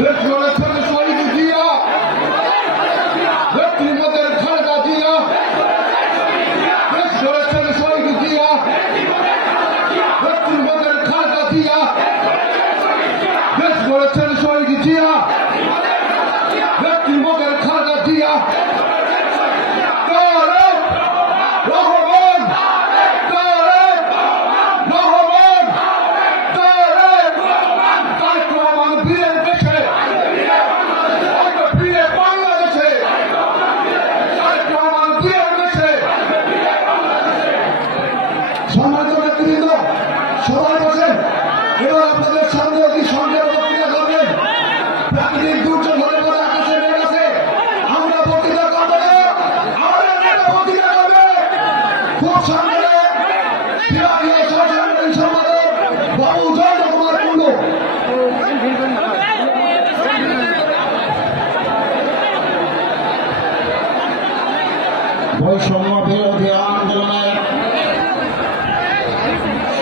Let's go, let's go.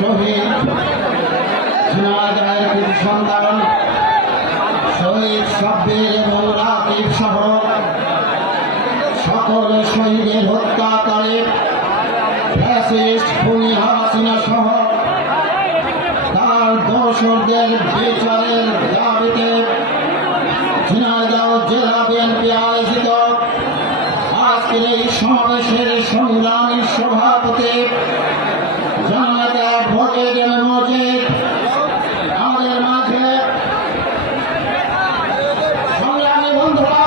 শহীদ ঝিনাইদহের কৃতি সহ সকল শহীদের হত্যাকারী ফ্যাসিস্ট হাসিনা সহ তার দোষরদের বিচারের দাবিতে ঝিনাইদহ জেলা বিএনপি আয়োজিত আজকের এই সমাবেশের সংগ্রামী সভাপতি জনতা ভোটের মজিদ আমাদের মাঝে সংগ্রামী বন্ধুরা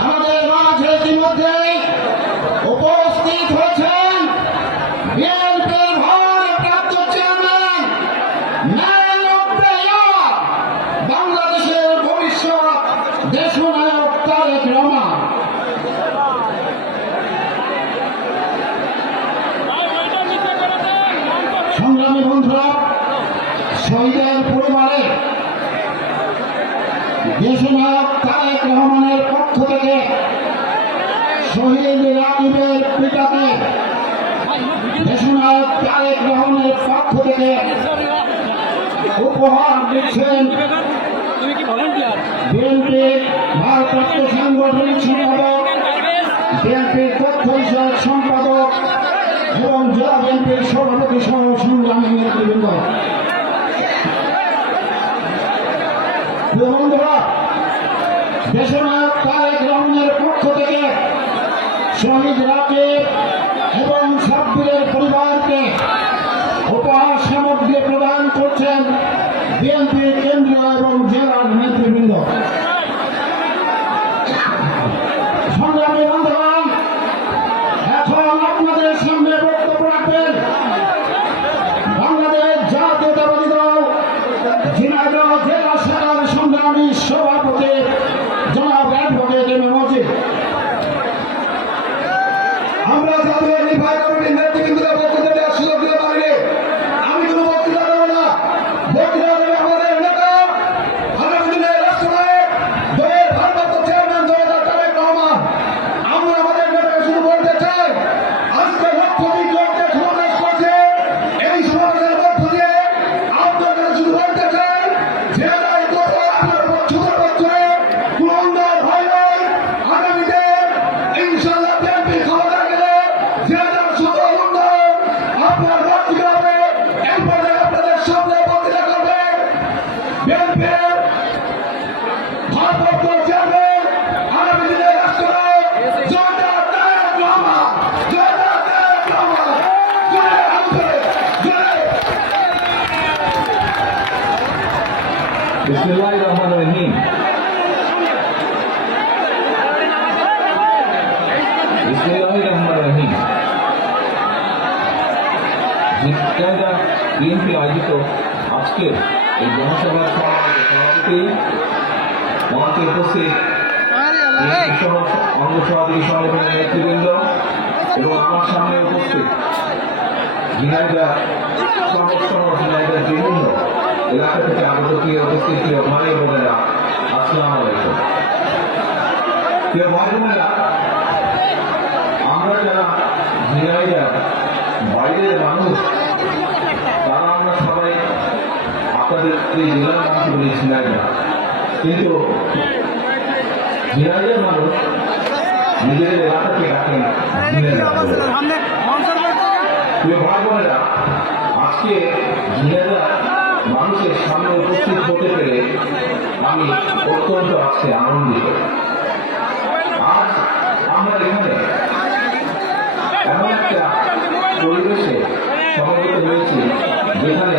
আমাদের মাঝে ইতিমধ্যেই উপস্থিত হয়েছেন বিএনপির ভারপ্রাপ্ত chairman man of the year বাংলাদেশের ভবিষ্যৎ দেশনায়ক তারেক রহমান। সংগ্রামী বন্ধুরা, শহীদের পরিবারে দেশনায়ক তারেক রহমানের পক্ষ থেকে শহীদ রাকিবের পিতাকে রহমানের পক্ষ থেকে উপহার দিচ্ছেন ভারপ্রাপ্ত সাংগঠনিক সম্পাদক, বিএনপির তথ্য বিষয়ক সম্পাদক এবং জেলা বিএনপির সভাপতি সহ সংগ্রামী নেতৃবৃন্দ। বন্ধুরা, দেশনায়ক তারেক রহমানের পক্ষ থেকে শহীদ রাকেব এবং সাব্বিরের বিএনপির কেন্দ্রীয় এবং জেলার নেতৃবৃন্দ সংগ্রামী বন্ধুগণ এখন আপনাদের সামনে বক্তব্য রাখবেন। বাংলাদেশ জাতীয়তাবাদী দল, ঝিনাইদহ জেলা শাখার সংগ্রামী সভাপতি জনাব অ্যাডভোকেট এম আমরা জাতীয় নির্বাহী কমিটির নেতৃবৃন্দরা বক্তব্য দেওয়ার সুযোগ দিতে পারিনি আমি কোনো বক্তৃতা দেবো না বক্তৃতা দেবে আমাদের নেতা আগামী দিনে রাষ্ট্রনায়ক দলের ভারপ্রাপ্ত চেয়ারম্যান জনতা তারেক রহমান আমরা আমাদের নেতাকে শুরু করতে চাই আজকে লক্ষাধিক লোককে সমাবেশ করছে এই সমাবেশের মধ্য দিয়ে আপনার কাছে শুরু করতে চাই যে রায় করব আপনার উপর ছোট বছরে কোনো অন্যায় ভয় নয় আগামীতে ইনশাল্লাহ বিএনপি ক্ষমতা গেলে যে যার সকল উন্নয়ন আপনার রাখতে হবে এরপরে আপনাদের সামনে বক্তৃতা করবে। বিএনপির ভারপ্রাপ্ত চেয়ারম্যান আগামী দিনে রাষ্ট্রনায়ক জয়টা তারেক রহমান জয়টা তারেক রহমান, জয় আন্তরে জয়। বিসমিল্লাহির রহমানির রহিম। বিসমিল্লাহির জিজ্ঞাসা বিএনপি আয়োজিত আজকের এই জনসভার সভাপতি মঞ্চে উপস্থিত অঙ্গ সভাপতি সংগঠনের নেতৃবৃন্দ এবং আমার সামনে উপস্থিত ঝিনাইদা সমস্ত ঝিনাইদার বিভিন্ন এলাকা থেকে আগত প্রিয় উপস্থিত প্রিয় ভাই বোনেরা আসসালাম আলাইকুম। প্রিয় ভাই বোনেরা আমরা যারা ঝিনাইদার বাইরের মানুষ তারা আমরা সবাই আপনাদের এই জেলার নাম বলি ঝিনাইদা কিন্তু ঝিনাইদার মানুষ নিজেদের এলাকাকে ডাকেন। প্রিয় ভাই বোনেরা আজকে ঝিনাইদা মানুষের সামনে উপস্থিত হতে পেরে আমি অত্যন্ত আজকে আনন্দিত আজ আমরা এখানে এমন একটা পরিবেশে সমবেত হয়েছি, যেখানে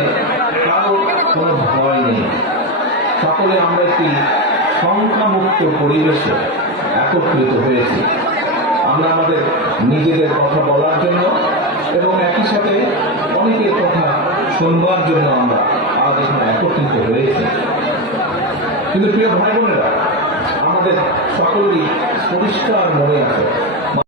কারও কোনো ভয় নেই। সকলে আমরা একটি সংখ্যামুক্ত পরিবেশে একত্রিত হয়েছি। আমরা আমাদের নিজেদের কথা বলার জন্য এবং একই সাথে অনেকের কথা শুনবার জন্য আমরা আজ এখানে একত্রিত হয়েছি। কিন্তু প্রিয় ভাই বোনেরা, আমাদের সকলেরই পরিষ্কার মনে আছে।